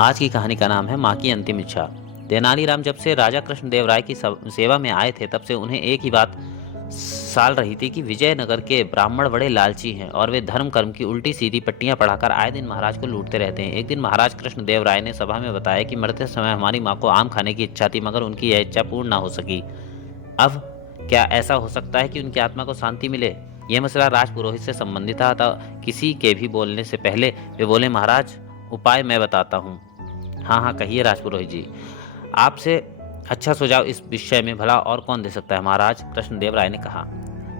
आज की कहानी का नाम है माँ की अंतिम इच्छा। तेनालीराम जब से राजा कृष्णदेव राय की सेवा में आए थे तब से उन्हें एक ही बात साल रही थी कि विजयनगर के ब्राह्मण बड़े लालची हैं और वे धर्म कर्म की उल्टी सीधी पट्टियां पढ़ाकर आए दिन महाराज को लूटते रहते हैं। एक दिन महाराज कृष्णदेव राय ने सभा में बताया कि मरते समय हमारी माँ को आम खाने की इच्छा थी, मगर उनकी यह इच्छा पूर्ण ना हो सकी। अब क्या ऐसा हो सकता है कि उनकी आत्मा को शांति मिले? यह मसला राजपुरोहित से संबंधित था। किसी के भी बोलने से पहले वे बोले, महाराज उपाय मैं बताता हूँ। हाँ हाँ कहिए राजपुरोहित जी, आपसे अच्छा सुझाव इस विषय में भला और कौन दे सकता है, महाराज कृष्णदेव राय ने कहा।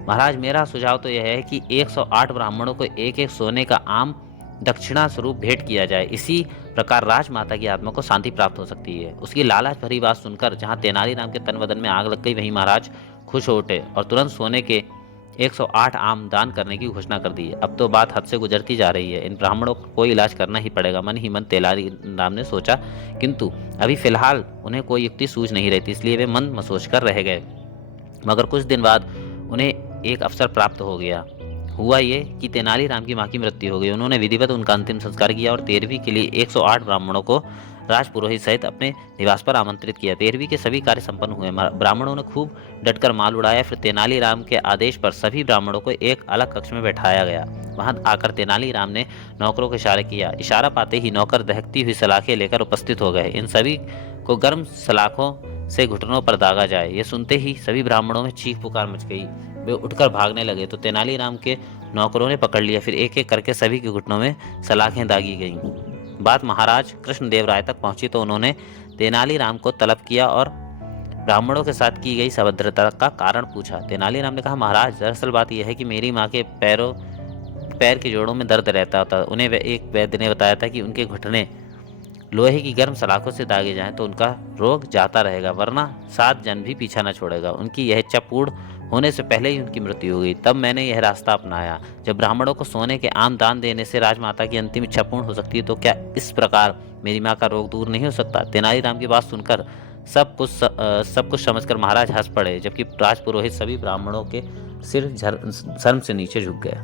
महाराज मेरा सुझाव तो यह है कि 108 ब्राह्मणों को एक एक सोने का आम दक्षिणा स्वरूप भेंट किया जाए। इसी प्रकार राजमाता की आत्मा को शांति प्राप्त हो सकती है। उसकी लालच भरी बात सुनकर जहां तेनालीराम के तन बदन में आग लग गई, वहीं महाराज खुश हो उठे और तुरंत सोने के 108 आम दान करने की घोषणा कर दी। अब तो बात हद से गुजरती जा रही है, इन ब्राह्मणों को कोई इलाज करना ही पड़ेगा। मन ही मन तेनालीराम ने सोचा, किंतु अभी फिलहाल उन्हें कोई युक्ति सूझ नहीं रही थी, इसलिए वे मन में सोचकर रह गए। मगर कुछ दिन बाद उन्हें एक अवसर प्राप्त हो गया। हुआ ये कि तेनालीराम की माँ की मृत्यु हो गई। उन्होंने विधिवत उनका अंतिम संस्कार किया और 13वीं के लिए 108 ब्राह्मणों को राजपुरोहित सहित अपने निवास पर आमंत्रित किया। 13वीं के सभी कार्य संपन्न हुए। ब्राह्मणों ने खूब डटकर माल उड़ाया। फिर तेनालीराम के आदेश पर सभी ब्राह्मणों को एक अलग कक्ष में बैठाया गया। वहां आकर तेनालीराम ने नौकरों को इशारा किया। इशारा पाते ही नौकर दहकती हुई सलाखें लेकर उपस्थित हो गए। इन सभी को गर्म सलाखों से घुटनों पर दागा जाए। ये सुनते ही सभी ब्राह्मणों में चीख पुकार मच गई। वे उठकर भागने लगे तो तेनालीराम के नौकरों ने पकड़ लिया। फिर एक एक करके सभी के घुटनों में सलाखें दागी गईं। बात महाराज कृष्णदेव राय तक पहुंची तो उन्होंने तेनालीराम को तलब किया और ब्राह्मणों के साथ की गई अभद्रता का कारण पूछा। तेनालीराम ने कहा, महाराज दरअसल बात यह है कि मेरी माँ के पैर के जोड़ों में दर्द रहता था। उन्हें एक वैद्य ने बताया था कि उनके घुटने लोहे की गर्म सलाखों से दागे जाएं तो उनका रोग जाता रहेगा, वरना 7 जन्म भी पीछा न छोड़ेगा। उनकी यह इच्छा पूर्ण होने से पहले ही उनकी मृत्यु हो गई। तब मैंने यह रास्ता अपनाया। जब ब्राह्मणों को सोने के आम दान देने से राजमाता की अंतिम इच्छा पूर्ण हो सकती है, तो क्या इस प्रकार मेरी माँ का रोग दूर नहीं हो सकता? तेनालीराम की बात सुनकर सब कुछ समझकर महाराज हंस पड़े, जबकि राजपुरोहित सभी ब्राह्मणों के सिर शर्म से नीचे झुक गए।